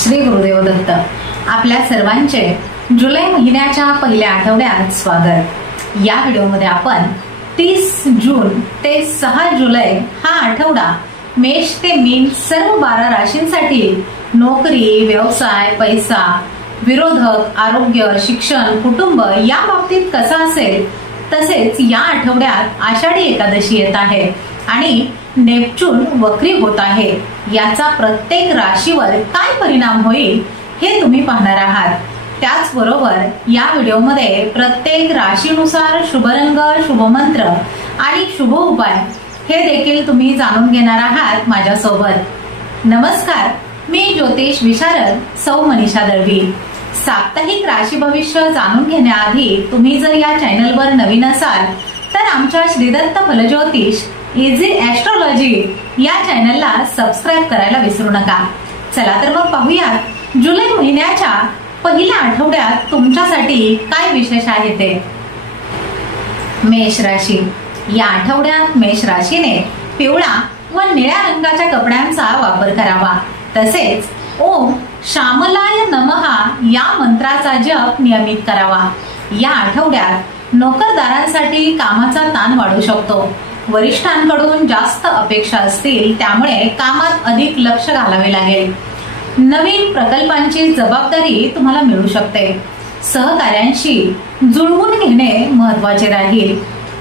श्री गुरुदेव दत्त. आपल्या सर्वांचे जुलै महिन्याच्या पहिल्या आठवड्यात स्वागत. या व्हिडिओमध्ये आपण 30 जून ते 6 जुलै हा आठवडा मेष ते मीन सर्व 12 राशींसाठी नोकरी, व्यवसाय, पैसा, विरोधक, आरोग्य, शिक्षण, कुटुंब या बाबतीत कसा असेल, तसेच या आठवड्यात आषाढी एकादशी येत आहे आणि नेपच्यून वक्री होत आहे. याचा प्रत्येक राशीवर काय परिणाम होईल हे तुम्ही पाहणार आहात. त्याचबरोबर या व्हिडिओमध्ये प्रत्येक राशीनुसार शुभरंग, शुभमंत्र आणि शुभ उपाय हे देखील तुम्ही जाणून घेणार आहात माझ्यासोबत. नमस्कार, मी ज्योतिष विशारद सौ मनीषा दळवी. साप्ताहिक राशी भविष्य जाणून घेण्याआधी तुम्ही जर या चॅनलवर नवीन असाल तर आमच्या श्रीदत्त फलज्योतिष इझी ॲस्ट्रोलॉजी या चॅनलला सबस्क्राईब करायला विसरू नका. चला तर मग पाहूयात जुलै महिन्याच्या पहिल्या आठवड्यात तुमच्यासाठी काय विशेष आहे ते. मेष राशी. या आठवड्यात मेष राशीने पिवळा व निळ्या रंगाच्या कपड्यांचा वापर करावा. तसेच ओम श्यामलाय नमहा या मंत्राचा जप नियमित करावा. या आठवड्यात नोकरदारांसाठी कामाचा ताण वाढू शकतो. वरिष्ठांकडून जास्त अपेक्षा असतील, त्यामुळे कामात अधिक लक्ष घालावे लागेल. नवीन प्रकल्पांची जबाबदारी तुम्हाला मिळू शकते. सहकार्यांशी जुळवून घेणे महत्वाचे राहील.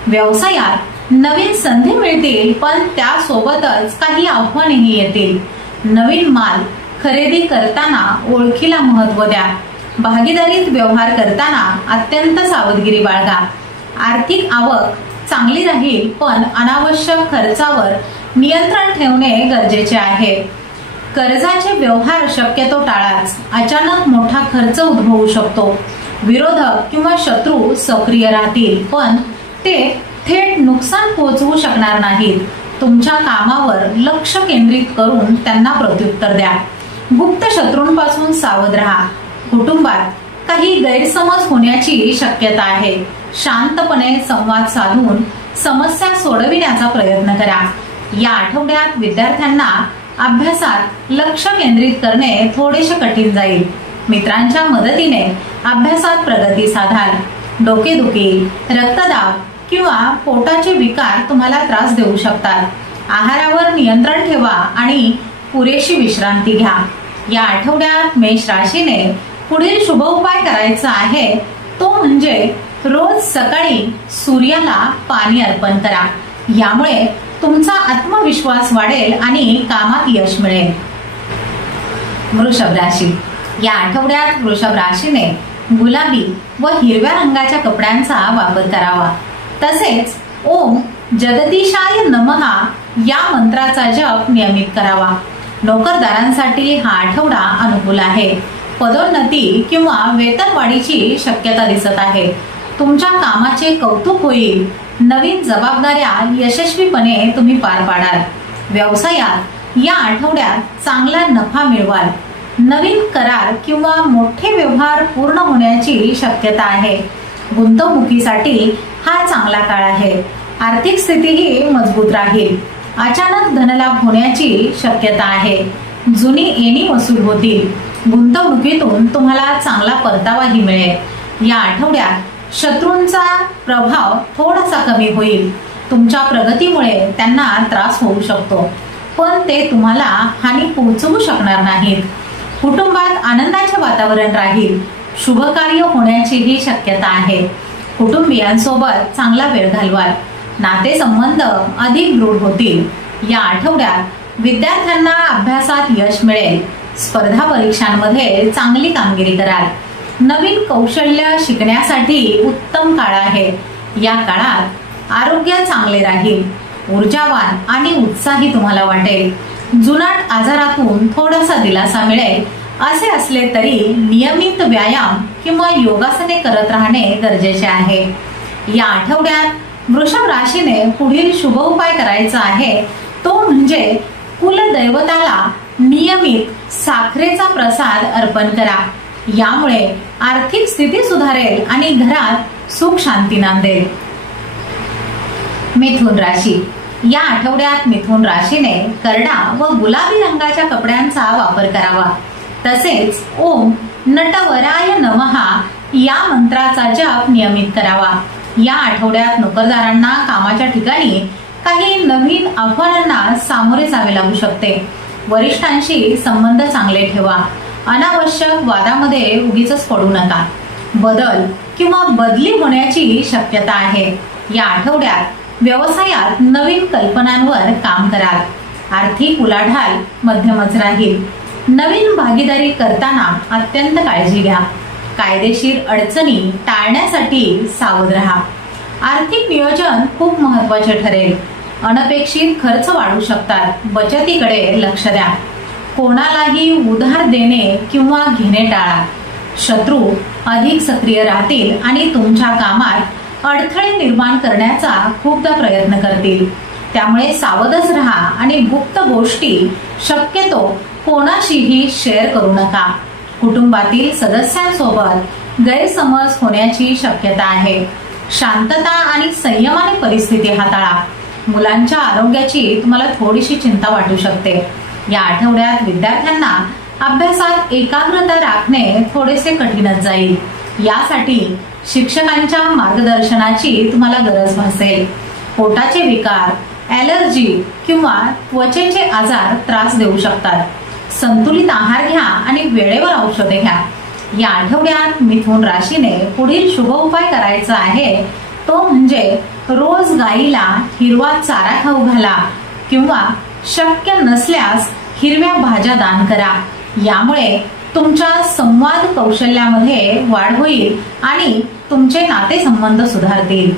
व्यवसायात नवीन संधी मिळतील, पण त्यासोबतच काही आव्हानेही येतील. नवीन माल खरेदी करताना ओळखीला महत्व द्या. भागीदारीत व्यवहार करताना अत्यंत सावधगिरी बाळगा. आर्थिक आवक चांगली राहील, पण अनावश्यक खर्चावर नियंत्रण ठेवणे गरजेचे आहे. कर्जाचे व्यवहार शक्यतो टाळाच. अचानक मोठा खर्च उद्भवू शकतो. विरोधक किंवा शत्रू सक्रिय राहतील, पण ते थेट नुकसान पोहोचवू शकणार नाहीत. तुमच्या कामावर लक्ष केंद्रित करून त्यांना प्रत्युत्तर द्या. गुप्त शत्रूंपासून सावध राहा. कुटुंबात काही गैरसमज होण्याची शक्यता आहे. शांतपणे संवाद साधून समस्या सोडविण्याचा प्रयत्न करा. या आठवड्यात विद्यार्थ्यांना अभ्यासात लक्ष केंद्रित करणे थोडेसे कठीण जाईल. मित्रांच्या मदतीने अभ्यासात प्रगती साधाल. डोकेदुखी, रक्तदाब किंवा पोटाचे विकार तुम्हाला त्रास देऊ शकतात. आहारावर नियंत्रण ठेवा आणि पुरेशी विश्रांती घ्या. या आठवड्यात मेष राशीने पुढील शुभ उपाय करायचा आहे, तो म्हणजे रोज सकाळी सूर्याला पाणी अर्पण करा. यामुळे तुमचा आत्मविश्वास वाढेल आणि कामात यश मिळेल. वृषभ राशी. या आठवड्यात वृषभ राशीने गुलाबी व हिरव्या रंगाच्या कपड्यांचा वापर करावा. तसेच ओम जगदीशाय नमहा या मंत्राचा जप नियमित करावा. नोकरदारांसाठी हा आठवडा अनुकूल आहे. पदोन्नती किंवा वेतनवाढीची शक्यता दिसत आहे. तुमच्या कामाचे कौतुक होईल. नवीन जबाबदाऱ्या यशस्वीपणे तुम्ही पार पाडाल. व्यवसायात या आठवड्यात चांगला नफा मिळवाल. नवीन करार किंवा मोठे व्यवहार पूर्ण होण्याची शक्यता आहे. गुंतवणुकीसाठी हा चांगला काळ आहे. आर्थिक स्थितीही मजबूत राहील. अचानक धनलाभ होण्याची शक्यता आहे. जुनी येणी वसूल होतील. गुंतवणुकीतून तुम्हाला चांगला परतावाही मिळेल. या आठवड्यात शत्रूंचा प्रभाव थोडासा कमी होईल. तुमच्या प्रगतीमुळे त्यांना त्रास होऊ शकतो, पण ते तुम्हाला हानी पोहोचवू शकणार नाहीत. कुटुंबात आनंदाचे वातावरण राहील. शुभ कार्य होण्याचीही शक्यता आहे. कुटुंबियांसोबत चांगला वेळ घालवाल. नातेसंबंध अधिक दृढ होतील. या आठवड्यात विद्यार्थ्यांना अभ्यासात यश मिळेल. स्पर्धा परीक्षांमध्ये चांगली कामगिरी कराल. नवीन कौशल्य शिकण्यासाठी उत्तम काळ आहे. या काळात आरोग्य चांगले राहील. ऊर्जावान आणि उत्साही तुम्हाला वाटेल. जुनाट आजारातून थोडासा दिलासा मिळेल. असे असले तरी नियमित व्यायाम किंवा योगासने करत राहणे गरजेचे आहे. या आठवड्यात वृषभ राशीने पुढील शुभ उपाय करायचा आहे, तो म्हणजे कुलदैवताला नियमित साखरेचा प्रसाद अर्पण करा. यामुळे आर्थिक स्थिती सुधारेल आणि घरात सुख शांती नांदेल. मिथुन राशी. या आठवड्यात मिथुन राशीने करडा व गुलाबी रंगाच्या कपड्यांचा वापर करावा. तसेच ओम नटवराय नमः या मंत्राचा जप नियमित करावा। या आठवड्यात नोकरदारांना कामाच्या ठिकाणी काही नवीन आव्हानांना सामोरे जावे लागू शकते। वरिष्ठांशी संबंध चांगले ठेवा। अनावश्यक वादामध्ये उगीच पडू नका। बदल किंवा बदली होण्याची शक्यता आहे। या आठवड्यात व्यवसायात नवीन कल्पनांवर काम कराल। आर्थिक उलाढाल मध्यमच राहील। नवीन भागीदारी करताना अत्यंत काळजी घ्या। कायदेशीर अडचणी टाळण्यासाठी सावध राहा। आर्थिक नियोजन खूप महत्त्वाचे ठरेल। अनपेक्षित खर्च वाढू शकतात। बचतीकडे लक्ष द्या। कोणालाही उधार देणे किंवा घेणे टाळा। शत्रू अधिक सक्रिय राहतील आणि तुमच्या कामात अडथळे निर्माण करण्याचा खूपदा प्रयत्न करतील। त्यामुळे सावधच राहा आणि गुप्त गोष्टी शक्यतो कोणाशीही शेअर करू नका। कुटुंबातील सदस्यांसोबत गैरसमज होण्याची शक्यता आहे। शांतता आणि संयमाने परिस्थिती हाताळा। मुलांच्या आरोग्याची तुम्हाला थोडीशी चिंता वाटू शकते। या आठवड्यात विद्यार्थ्यांना अभ्यासात एकाग्रता राखणे थोडेसे कठीणच जाईल। यासाठी शिक्षकांच्या मार्गदर्शनाची तुम्हाला गरज भासेल। पोटाचे विकार, ॲलर्जी किंवा त्वचेचे आजार त्रास देऊ शकतात। संतुलित आहार घ्या आणि वेळेवर औषधे घ्या। या आठवड्यात मिथुन राशीने पुढील शुभ उपाय करायचा आहे तो म्हणजे रोज गाईला हिरवा चारा खाऊ घाला किंवा शक्य नसल्यास हिरव्या भाज्या दान करा। यामुळे तुमच्या संवाद कौशल्यामध्ये वाढ होईल आणि तुमचे नातेसंबंध सुधारतील।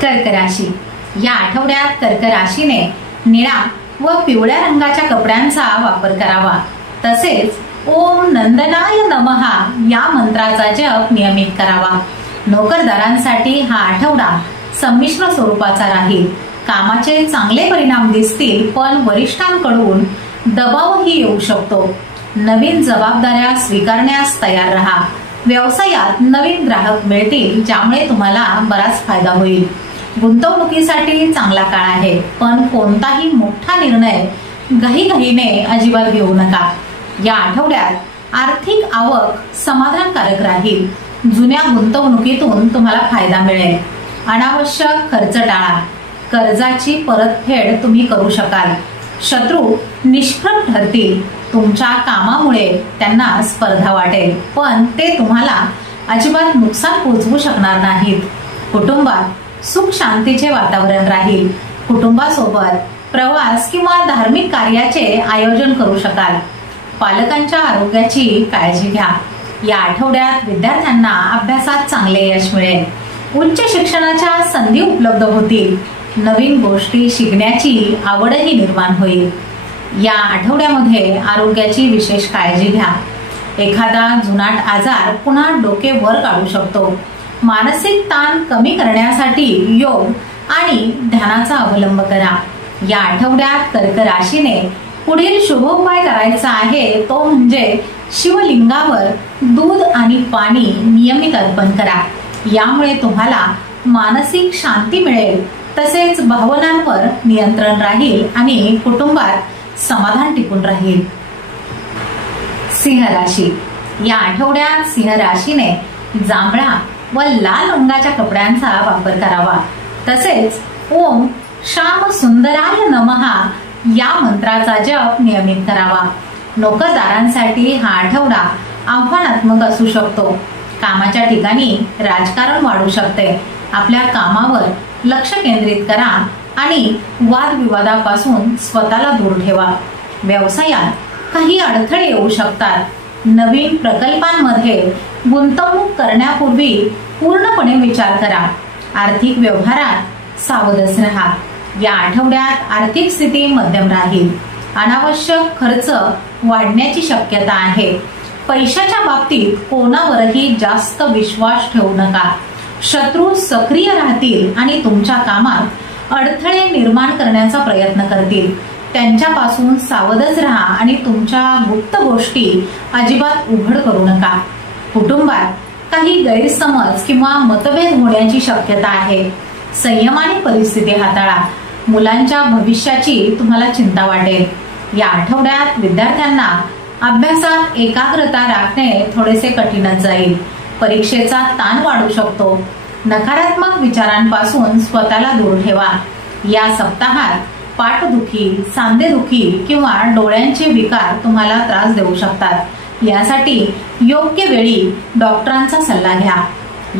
कर्क राशी, या आठवड्यात कर्क राशीने निळा व पिवळ्या रंगाच्या कपड्यांचा वापर करावा। तसेच ओम नंदनाय नमः या मंत्राचा जप नियमित करावा। नोकरदारांसाठी हा आठवडा संमिश्र स्वरूपाचा राहील। कामाचे चांगले परिणाम दिसतील, पण वरिष्ठांकडून दबावही येऊ शकतो। नवीन जबाबदाऱ्या स्वीकारण्यास तयार राहा। व्यवसायात नवीन ग्राहक मिळतील, ज्यामुळे तुम्हाला बराच फायदा होईल। गुंतवणुकीसाठी चांगला काळ आहे, पण कोणताही मोठा निर्णय घाईघाईने अजिबात घेऊ नका। या आठवड्यात आर्थिक आवक समाधानकारक राहील। जुन्या गुंतवणुकीतून तुम्हाला फायदा मिळेल। अनावश्यक खर्च टाळा। कर्जाची परतफेड तुम्ही करू शकाल। शत्रू निष्प्रभ ठरतील। तुमच्या कामामुळे त्यांना स्पर्धा वाटेल, पण ते तुम्हाला अजिबात नुकसान पोहोचवू शकणार नाहीत। कुटुंबात सुख शांतीचे वातावरण राहील। कुटुंबासोबत प्रवास किंवा धार्मिक कार्याचे आयोजन करू शकाल। पालकांच्या आरोग्याची काळजी घ्या। या आठवड्यात विद्यार्थ्यांना अभ्यासात चांगले यश मिळेल। उच्च शिक्षणाच्या संधी उपलब्ध होतील। नवीन गोष्टी शिकण्याची आवडही निर्माण होईल। या आठवड्यामध्ये आरोग्याची विशेष काळजी घ्या। एखादा जुनाट आजार पुन्हा डोके वर काढू शकतो। मानसिक ताण कमी करण्यासाठी योग आणि ध्यानाचा अवलंब करा। या आठवड्यात कर्क राशीने पुढील शुभ उपाय करायचा आहे तो म्हणजे शिवलिंगावर दूध आणि पाणी नियमित अर्पण करा। यामुळे तुम्हाला मानसिक शांती मिळेल, तसेच भावनांवर नियंत्रण राहील आणि कुटुंबात समाधान टिकून राहील। सिंह राशी, या आठवड्यात सिंह राशीने जांभळा व लाल रंगाच्या कपड्यांचा वापर करावा। तसेच ओम श्याम सुंदराय नमः या मंत्राचा जप नियमित करावा। नोकरदारांसाठी हा आठवडा आव्हानात्मक असू शकतो। कामाच्या ठिकाणी राजकारण वाढू शकते। आपल्या कामावर लक्ष केंद्रित करा आणि वादविवादापासून स्वतःला दूर ठेवा। व्यवसायात काही अडथळे येऊ शकतात। नवीन प्रकल्पांमध्ये गुंतवणूक करण्यापूर्वी पूर्णपणे विचार करा। आर्थिक व्यवहारात सावधच राहा। या आठवड्यात आर्थिक स्थिती मध्यम राहील। अनावश्यक खर्च वाढण्याची शक्यता आहे। पैशाच्या बाबतीत कोणावरही जास्त विश्वास ठेवू नका। शत्रू सक्रिय राहतील आणि तुमच्या कामात अडथळे निर्माण करण्याचा प्रयत्न करतील। त्यांच्यापासून सावधच राहा आणि तुमच्या गुप्त गोष्टी अजिबात उघड करू नका। कुटुंबात काही गैरसमज किंवा मतभेद होण्याची शक्यता आहे। संयमाने परिस्थिती हाताळा। मुलांच्या भविष्याची तुम्हाला चिंता वाटेल। या आठवड्यात विद्यार्थ्यांना अभ्यासात एकाग्रता राखणे थोडेसे कठीणच जाईल. परीक्षेचा ताण वाढू शकतो. नकारात्मक विचारांपासून स्वतःला दूर ठेवा. या सप्ताहात पाठदुखी, सांधेदुखी किंवा डोळ्यांचे विकार तुम्हाला त्रास देऊ शकतात. यासाठी योग्य वेळी डॉक्टरांचा सल्ला घ्या.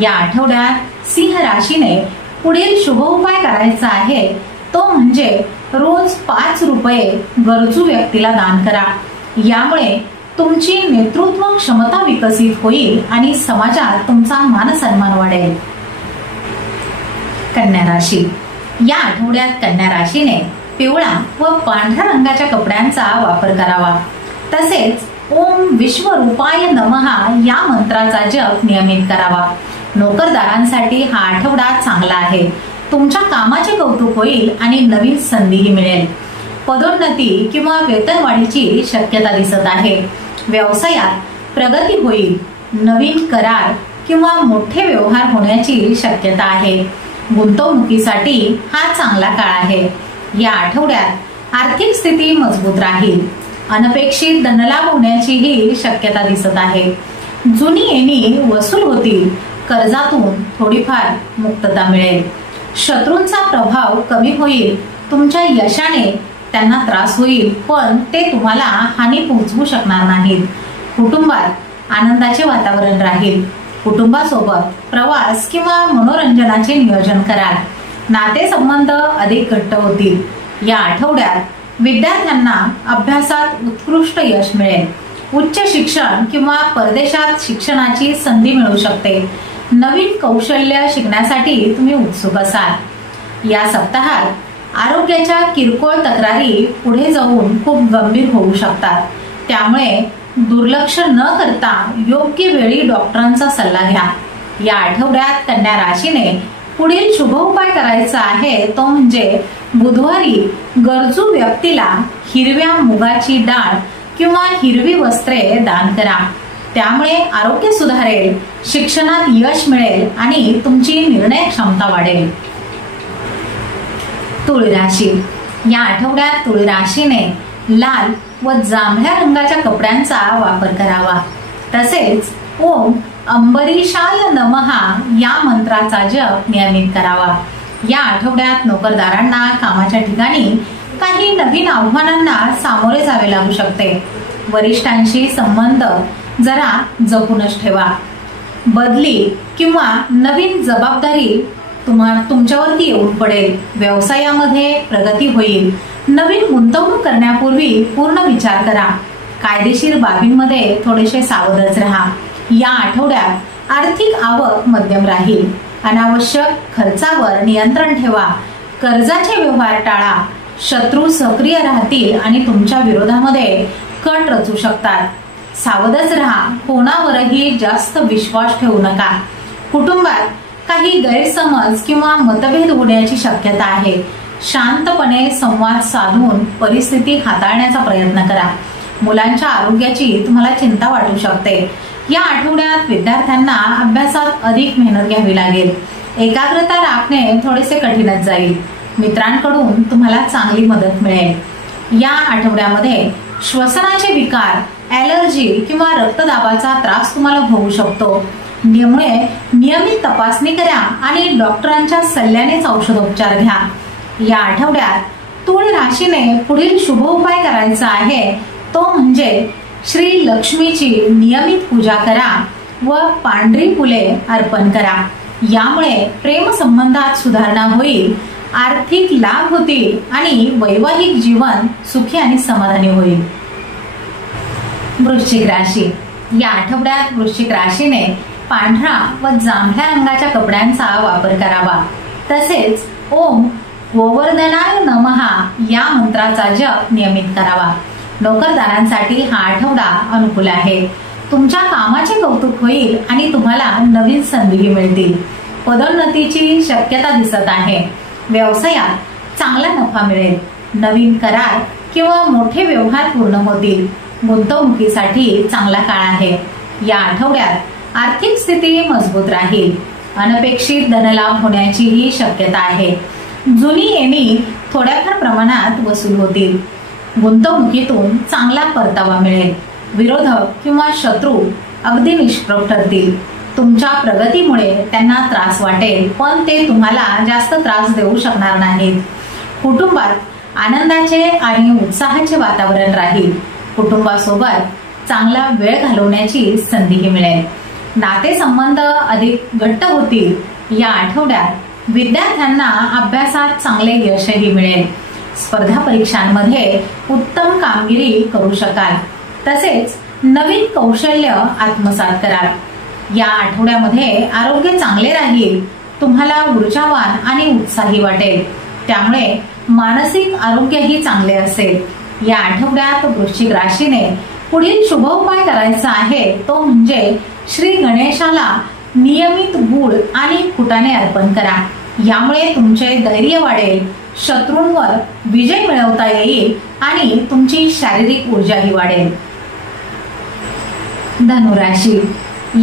या आठवड्यात सिंह राशीने पुढील शुभ उपाय करायचा आहे तो म्हणजे रोज 5 रुपये गरजू व्यक्तीला दान करा. यामुळे तुमची नेतृत्व क्षमता विकसित होईल आणि समाजात तुमचा मान सन्मान वाढेल. कन्या राशी. या आठवड्यात कन्या राशीने पिवळा व पांढऱ्या रंगाच्या कपड्यांचा वापर करावा. तसेच ओम विश्वरूपाय नमः या मंत्राचा जप नियमित करावा. नोकरदारांसाठी हा आठवडा चांगला आहे. तुमच्या कामाचे कौतुक होईल आणि नवीन संधीही मिळेल. पदोन्नती किंवा वेतनवाढीची शक्यता दिसत आहे. व्यवसायात प्रगती होईल. नवीन करार किंवा मोठे व्यवहार होण्याची शक्यता आहे. गुंतवणुकीसाठी हा चांगला काळ आहे. या आठवड्यात आर्थिक स्थिती मजबूत राहील. अनपेक्षित धनलाभ होण्याचीही शक्यता दिसत आहे. जुनी येणी वसूल होतील. कर्जातून थोडीफार मुक्तता मिळेल. शत्रूंचा प्रभाव कमी होईल. तुमच्या यशाने त्यांना त्रास होईल पण ते तुम्हाला हानी पोहोचवू शकणार नाहीत. कुटुंबात आनंदाचे वातावरण राहील. कुटुंबासोबत प्रवास किंवा मनोरंजनाचे नियोजन करा. नातेसंबंध अधिक घट्ट होतील. या आठवड्यात विद्यार्थ्यांना अभ्यासात उत्कृष्ट यश मिळेल. उच्च शिक्षण किंवा परदेशात शिक्षणाची संधी मिळू शकते. नवीन कौशल्य शिकण्यासाठी तुम्ही उत्सुक असाल. या सप्ताहात आरोग्याच्या किरकोळ तक्रारी पुढे जाऊन खूप गंभीर होऊ शकतात. त्यामुळे दुर्लक्ष न करता योग्य वेळी डॉक्टरांचा सल्ला घ्या. या आठवड्यात कन्या राशीने पुढील शुभ उपाय करायचा आहे तो म्हणजे बुधवारी गरजू व्यक्तीला हिरव्या मुगाची डाळ किंवा हिरवी वस्त्रे दान करा. त्यामुळे आरोग्य सुधारेल, शिक्षणात यश मिळेल आणि तुमची निर्णय क्षमता वाढेल. तुळ राशी. या आठवड्यात तुळ राशीने लाल व जांभळ्या रंगाच्या कपड्यांचा वापर करावा. तसेच ओम अंबरीशाय नमः या मंत्राचा जप नियमित करावा. या आठवड्यात नोकरदारांना कामाच्या ठिकाणी काही नवीन आव्हानांना सामोरे जावे लागू शकते. वरिष्ठांशी संबंध जरा जपूनच ठेवा. बदली किंवा नवीन जबाबदारी तुमच्यावरती येऊन पडेल. व्यवसायामध्ये प्रगती होईल. नवीन गुंतवणूक करण्यापूर्वी पूर्ण विचार करा. कायदेशीर बाबींमध्ये थोडेसे सावधच राहा. या आठवड्यात आर्थिक आवक मध्यम राहील. अनावश्यक खर्चावर नियंत्रण ठेवा. कर्जाचे व्यवहार टाळा. शत्रू सक्रिय राहतील आणि तुमच्या विरोधामध्ये कट रचू शकतात. सावधच राहा. कोणावरही जास्त विश्वास ठेवू नका. कुटुंबात काही गैरसमज किंवा मतभेद होण्याची शक्यता आहे. शांतपणे संवाद साधून परिस्थिती हाताळण्याचा प्रयत्न करा. मुलांच्या आरोग्याची तुम्हाला चिंता वाटू शकते. या आठवड्यात विद्यार्थ्यांना अभ्यासात अधिक मेहनत घ्यावी लागेल. एकाग्रता राखणे थोडेसे कठीणच जाईल. मित्रांकडून तुम्हाला चांगली मदत मिळेल. या आठवड्यामध्ये श्वसनाचे विकार, ॲलर्जी किंवा रक्तदाबाचा त्रास तुम्हाला होऊ शकतो. त्यामुळे नियमित तपासणी करा आणि डॉक्टरांच्या सल्ल्यानेच औषधोपचार घ्या. या आठवड्यात तुळ राशीने पुढील शुभ उपाय करायचा आहे तो म्हणजे श्री लक्ष्मीची नियमित पूजा करा व पांढरी फुले अर्पण करा. यामुळे प्रेम संबंधात सुधारणा होईल. आर्थिक लाभ होतील आणि वैवाहिक जीवन सुखी आणि समाधानी होईल. वृश्चिक राशी. या आठवड्यात वृश्चिक राशीने पांढरा व जांभळ्या रंगाच्या कपड्यांचा वापर करावा. तसेच ओम गोवर्धनाय नमः या मंत्राचा जप नियमित करावा. नोकरदारांसाठी हा आठवडा अनुकूल आहे. तुमच्या कामाचे कौतुक होईल आणि तुम्हाला नवीन संधी मिळतील. पदोन्नतीची शक्यता दिसत आहे. व्यवसायात चांगला नफा मिळेल. नवीन करार किंवा मोठे व्यवहार पूर्ण होतील. गुंतवणुकीसाठी चांगला काळ आहे. या आठवड्यात आर्थिक स्थिती मजबूत राहील. अनपेक्षित धनलाभ होण्याचीही शक्यता आहे. जुनी येणी थोड्याफार प्रमाणात वसूल होतील. गुंतवणुकीतून चांगला परतावा मिळेल. विरोधक किंवा शत्रू अगदी निष्प्रभ ठरतील. तुमच्या प्रगतीमुळे त्यांना त्रास वाटेल, पण ते तुम्हाला जास्त त्रास देऊ शकणार नाहीत. कुटुंबात आनंदाचे आणि उत्साहाचे वातावरण राहील. कुटुंबासोबत चांगला वेळ घालवण्याची संधीही मिळेल. नातेसंबंध अधिक घट्ट होतील. या आठवड्यात विद्यार्थ्यांना अभ्यासात चांगले यशही मिळेल. स्पर्धा परीक्षांमध्ये उत्तम कामगिरी करू शकाल. तसेच नवीन कौशल्य आत्मसात कराल. या आठवड्यामध्ये आरोग्य चांगले राहील. तुम्हाला ऊर्जावान आणि उत्साही वाटेल. त्यामुळे मानसिक आरोग्यही चांगले असेल. या आठवड्यात वृश्चिक राशीने पुढील शुभ उपाय करायचा आहे तो म्हणजे श्री गणेशाला नियमित गूळ आणि फुटाणे अर्पण करा. यामुळे तुमचे धैर्य वाढेल, शत्रूंवर विजय मिळवता येईल आणि तुमची शारीरिक ऊर्जाही वाढेल. धनुराशी.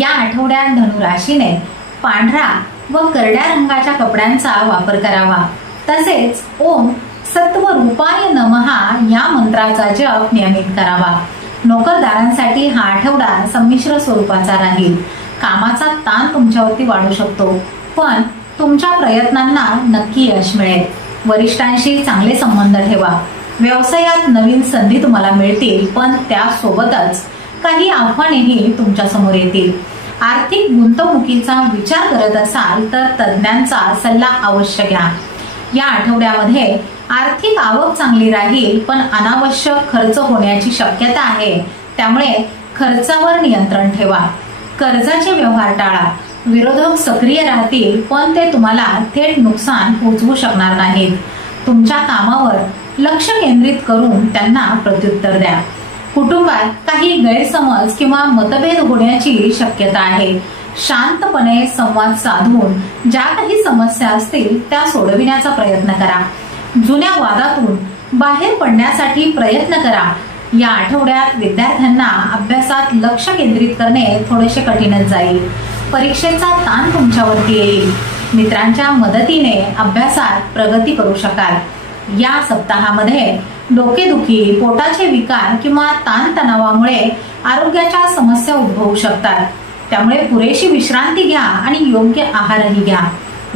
या आठवड्यात धनुराशीने पांढरा व करड्या रंगाच्या कपड्यांचा वापर करावा. तसेच ओम सत्व रूपाय नमहा या मंत्राचा जप नियमित करावा. नोकरदारांसाठी हा आठवडा संमिश्र स्वरूपाचा राहील. कामाचा ताण तुमच्यावरती वाढू शकतो, पण तुमच्या प्रयत्नांना नक्की यश मिळेल. वरिष्ठांशी चांगले संबंध ठेवा. व्यवसायात नवीन संधी तुम्हाला मिळतील, पण त्यासोबतच काही आव्हानेही तुमच्या समोर येतील. आर्थिक गुंतवणुकीचा विचार करत असाल तर तज्ञांचा सल्ला अवश्य घ्या. या आठवड्यामध्ये आर्थिक आवक चांगली राहील, पण अनावश्यक खर्च होण्याची शक्यता आहे. त्यामुळे खर्चावर नियंत्रण ठेवा. कर्जाचे व्यवहार टाळा. विरोधक सक्रिय राहतील, पण ते तुम्हाला थेट नुकसान पोहोचवू शकणार नाहीत. तुमच्या कामावर लक्ष केंद्रित करून त्यांना प्रत्युत्तर द्या. कुटुंबात काही गैरसमज किंवा मतभेद होण्याची शक्यता आहे. शांतपणे संवाद साधून ज्या काही समस्या असतील त्या सोडविण्याचा प्रयत्न करा. जुन्या वादातून बाहेर पडण्यासाठी प्रयत्न करा. या आठवड्यात विद्यार्थ्यांना अभ्यासात लक्ष केंद्रित करणे थोडेसे कठीणच जाईल. परीक्षेचा ताण तुमच्यावरती येईल. मित्रांच्या मदतीने अभ्यासात प्रगती करू शकाल. या सप्ताहामध्ये डोकेदुखी, पोटाचे विकार किंवा ताणतणावामुळे आरोग्याच्या समस्या उद्भवू शकतात. त्यामुळे पुरेशी विश्रांती घ्या आणि योग्य आहारही घ्या.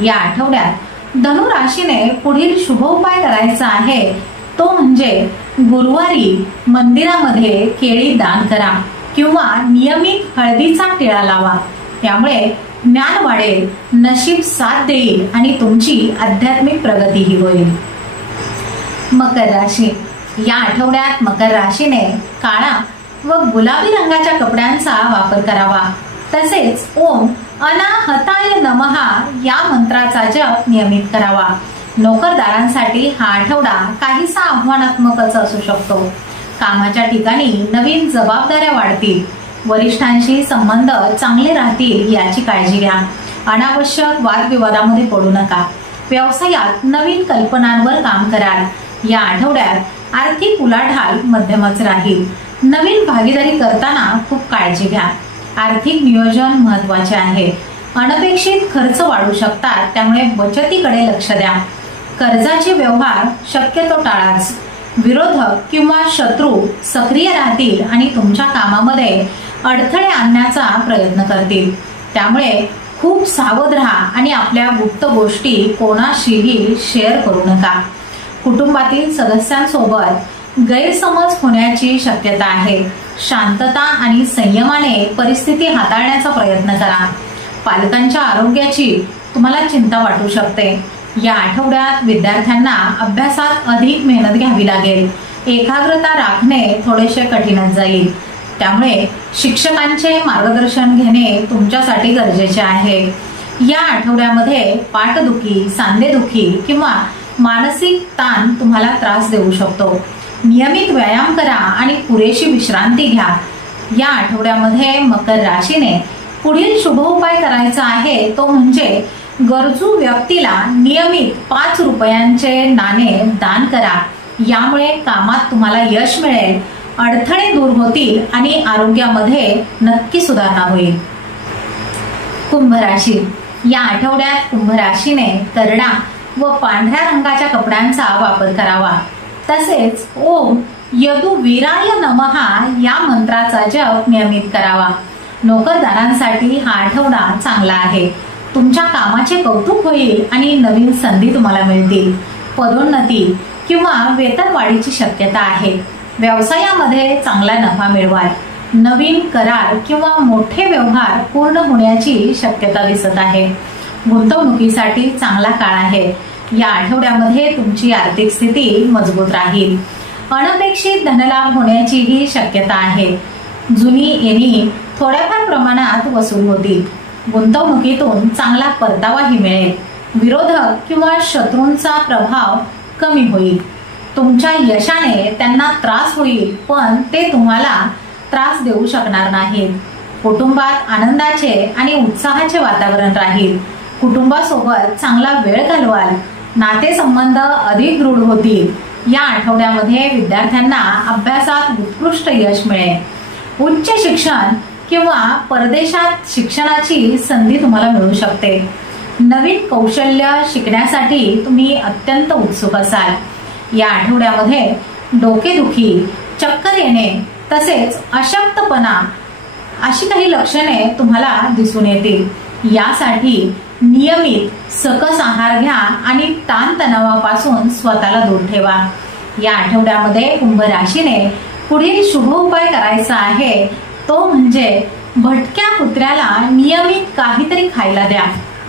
या आठवड्यात धनु राशीने पुढील शुभ उपाय करायचा आहे तो म्हणजे गुरुवारी मंदिरामध्ये केळी दान करा किंवा नियमित हळदीचा टिळा लावा. त्यामुळे ज्ञान वाढेल, नशीब साथ देईल आणि तुमची आध्यात्मिक प्रगतीही होईल. मकर राशी. या आठवड्यात मकर राशीने काळा व गुलाबी रंगाच्या कपड्यांचा वापर करावा. तसेच ओम अनाहताय नमहा या मंत्राचा जप नियमित करावा. नोकरदारांसाठी हा आठवडा काहीसा आव्हानात्मकच असू शकतो. कामाच्या ठिकाणी नवीन जबाबदाऱ्या वाढतील. वरिष्ठांशी संबंध चांगले राहतील याची काळजी घ्या. अनावश्यक वादविवादामध्ये पडू नका. व्यवसायात नवीन कल्पनांवर काम कराल. या आठवड्यात आर्थिक उलाढाल मध्यमच राहील. नवीन भागीदारी करताना खूप काळजी घ्या. आर्थिक नियोजन महत्वाचे आहे. अनपेक्षित खर्च वाढू शकतात, त्यामुळे बचतीकडे लक्ष द्या. कर्जाचे व्यवहार शक्यतो टाळाच. विरोधक किंवा शत्रू सक्रिय राहतील आणि तुमच्या कामामध्ये अडथळे आणण्याचा प्रयत्न करतील. त्यामुळे खूप सावध राहा आणि आपल्या गुप्त गोष्टी कोणाशीही शेअर करू नका. कुटुंबातील सदस्यांसोबत गैरसमज होण्याची शक्यता आहे. शांतता आणि संयमाने परिस्थिती हाताळण्याचा प्रयत्न करा. पालकांच्या आरोग्याची तुम्हाला चिंता वाटू शकते. या आठवड्यात विद्यार्थ्यांना अभ्यासात अधिक मेहनत घ्यावी लागेल. एकाग्रता राखणे थोडेसे कठीणच जाईल. त्यामुळे शिक्षकांचे मार्गदर्शन घेणे तुमच्यासाठी गरजेचे आहे. या आठवड्यामध्ये पाठदुखी, सांधेदुखी किंवा मानसिक ताण तुम्हाला त्रास देऊ शकतो. नियमित व्यायाम करा आणि पुरेशी विश्रांती घ्या. या आठवड्यामध्ये मकर राशीने पुढील शुभ उपाय करायचा आहे तो म्हणजे गरजू व्यक्तीला नियमित 5 रुपयांचे नाणे दान करा. यामुळे कामात तुम्हाला यश मिळेल, अडथळे दूर होतील आणि आरोग्यामध्ये नक्की सुधारणा होईल. कुंभ राशी. या आठवड्यात कुंभ राशीने करडा व पांढऱ्या रंगाच्या कपड्यांचा वापर करावा. तसेच ओम यदुवीराय नमः या मंत्राचा जप नियमित करावा। नोकरदारांसाठी हा आठवडा चांगला आहे। तुमच्या कामाचे कौतुक होईल आणि नवीन संधी तुम्हाला मिळतील। पदोन्नती किंवा वेतनवाढीची शक्यता आहे। व्यवसायामध्ये चांगला नफा मिळवाल। नवीन करार किंवा मोठे व्यवहार पूर्ण होण्याची शक्यता दिसत आहे। गुंतवणुकीसाठी चांगला काळ आहे। या आठवड्यामध्ये तुमची आर्थिक स्थिती मजबूत राहील। अनपेक्षित धनलाभ होण्याचीही शक्यता आहे। जुनी येणी थोड्याफार प्रमाणात वसूल होतील। गुंतवणुकीतून चांगला परतावाही मिळेल। विरोधक किंवा शत्रूंचा प्रभाव कमी होईल। तुमच्या यशाने त्यांना त्रास होईल, पण ते तुम्हाला त्रास देऊ शकणार नाहीत। कुटुंबात आनंदाचे आणि उत्साहाचे वातावरण राहील। कुटुंबासोबत चांगला वेळ घालवाल। नातेसंबंध अधिक दृढ होतील। या आठवड्यामध्ये विद्यार्थ्यांना अभ्यासात उत्कृष्ट यश मिळेल। उच्च शिक्षण किंवा परदेशात शिक्षणाची संधी तुम्हाला मिळू शकते। नवीन कौशल्य शिकण्यासाठी तुम्ही अत्यंत उत्सुक असाल। या आठवड्यामध्ये डोकेदुखी, चक्कर येणे तसेच अशक्तपणा अशी काही लक्षणे तुम्हाला दिसून येतील। यासाठी नियमित सकस आहार घ्या आणि ताणतणावापासून स्वतःला दूर ठेवा। या आठवड्यामध्ये कुंभ राशीने पुढील शुभ उपाय करायचा आहे, तो म्हणजे भटक्या कुत्र्याला नियमित काहीतरी खायला द्या।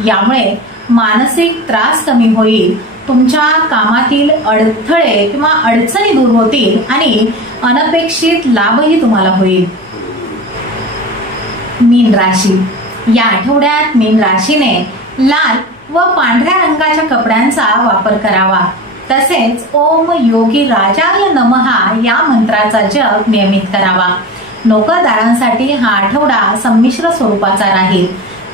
यामुळे मानसिक त्रास कमी होईल। तुमच्या कामातील अडथळे किंवा अडचणी दूर होतील आणि अनपेक्षित लाभही तुम्हाला होईल। मीन राशी, या आठवड्यात मीन राशीने लाल व पांढऱ्या रंगाच्या कपड्यांचा वापर करावा। तसेच ओम योगी राजाय नमः या मंत्राचा जप नियमित करावा। नोकरदारांसाठी हा आठवडा संमिश्र स्वरूपाचा राहील।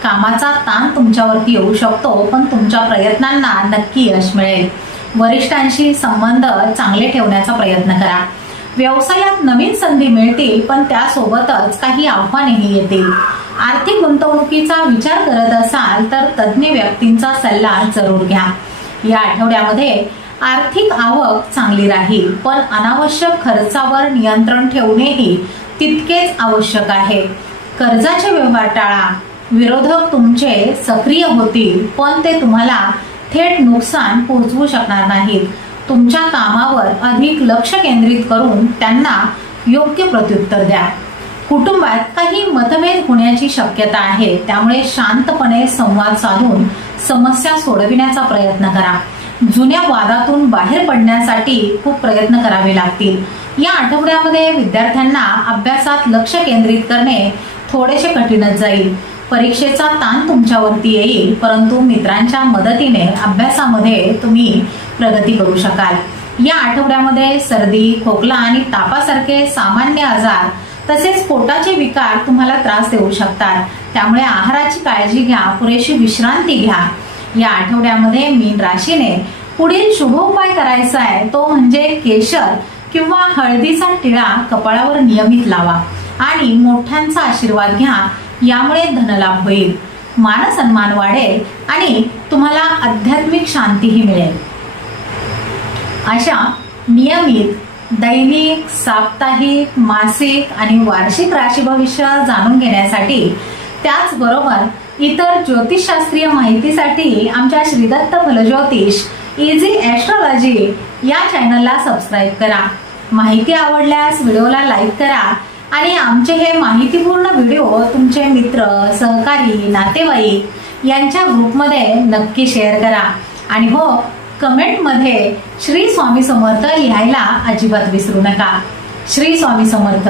कामाचा ताण तुमच्यावरती येऊ शकतो, पण तुमच्या प्रयत्नांना नक्की यश मिळेल। वरिष्ठांशी संबंध चांगले ठेवण्याचा प्रयत्न करा। व्यवसायात नवीन संधी मिळतील, पण त्यासोबतच काही आव्हानेही येतील। आर्थिक गुंतवणुकीचा विचार करत असाल तर तज्ञ व्यक्तींचा सल्ला जरूर घ्या। या आठवड्यामध्ये आर्थिक आवक चांगली राहील, पण अनावश्यक खर्चावर नियंत्रण ठेवणेही तितकेच आवश्यक आहे। कर्जाचे व्यवहार टाळा। विरोधक तुमचे सक्रिय होतील, पण ते तुम्हाला थेट नुकसान पोहोचवू शकणार नाहीत। तुमच्या कामावर अधिक लक्ष केंद्रित करून त्यांना योग्य प्रत्युत्तर द्या। कुटुंबात काही मतभेद होण्याची शक्यता आहे, त्यामुळे शांतपणे संवाद साधून समस्या सोडविण्याचा प्रयत्न करा। जुन्या वादातून बाहेर पडण्यासाठी खूप प्रयत्न करावे लागतील। या आठवड्यामध्ये विद्यार्थ्यांना अभ्यासात लक्ष केंद्रित करणे थोडेसे कठीणच जाईल। परीक्षेचा ताण तुमच्यावरती येईल, परंतु मित्रांच्या मदतीने अभ्यासामध्ये तुम्ही प्रगती करू शकाल। या आठवड्यामध्ये सर्दी, खोकला आणि तापासारखे सामान्य आजार तसेच पोटाचे विकार तुम्हाला त्रास देऊ शकतात, त्यामुळे आहाराची काळजी घ्या, पुरेशी विश्रांती घ्या। या आठवड्यामध्ये मीन राशीने पुढील शुभ उपाय करायचा आहे, तो म्हणजे केशर किंवा हळदीचा टिळा कपाळावर नियमित लावा आणि मोठ्यांचा आशीर्वाद घ्या। यामुळे धनलाभ होईल, मानसन्मान वाढेल आणि तुम्हाला आध्यात्मिक शांतीही मिळेल। अशा नियमित दैनिक, साप्ताहिक, मासिक आणि वार्षिक राशी भविष्य जाणून घेण्यासाठी, त्याचबरोबर इतर ज्योतिषशास्त्रीय माहितीसाठी आमच्या श्रीदत्त फलज्योतिष इझी ॲस्ट्रोलॉजी या चॅनलला सबस्क्राईब करा। माहिती आवडल्यास व्हिडिओला लाईक करा आणि आमचे हे माहितीपूर्ण व्हिडिओ तुमचे मित्र, सहकारी, नातेवाईक यांच्या ग्रुपमध्ये नक्की शेअर करा। आणि हो, कमेंटमध्ये श्री स्वामी समर्थ लिहायला अजिबात विसरू नका। श्री स्वामी समर्थ।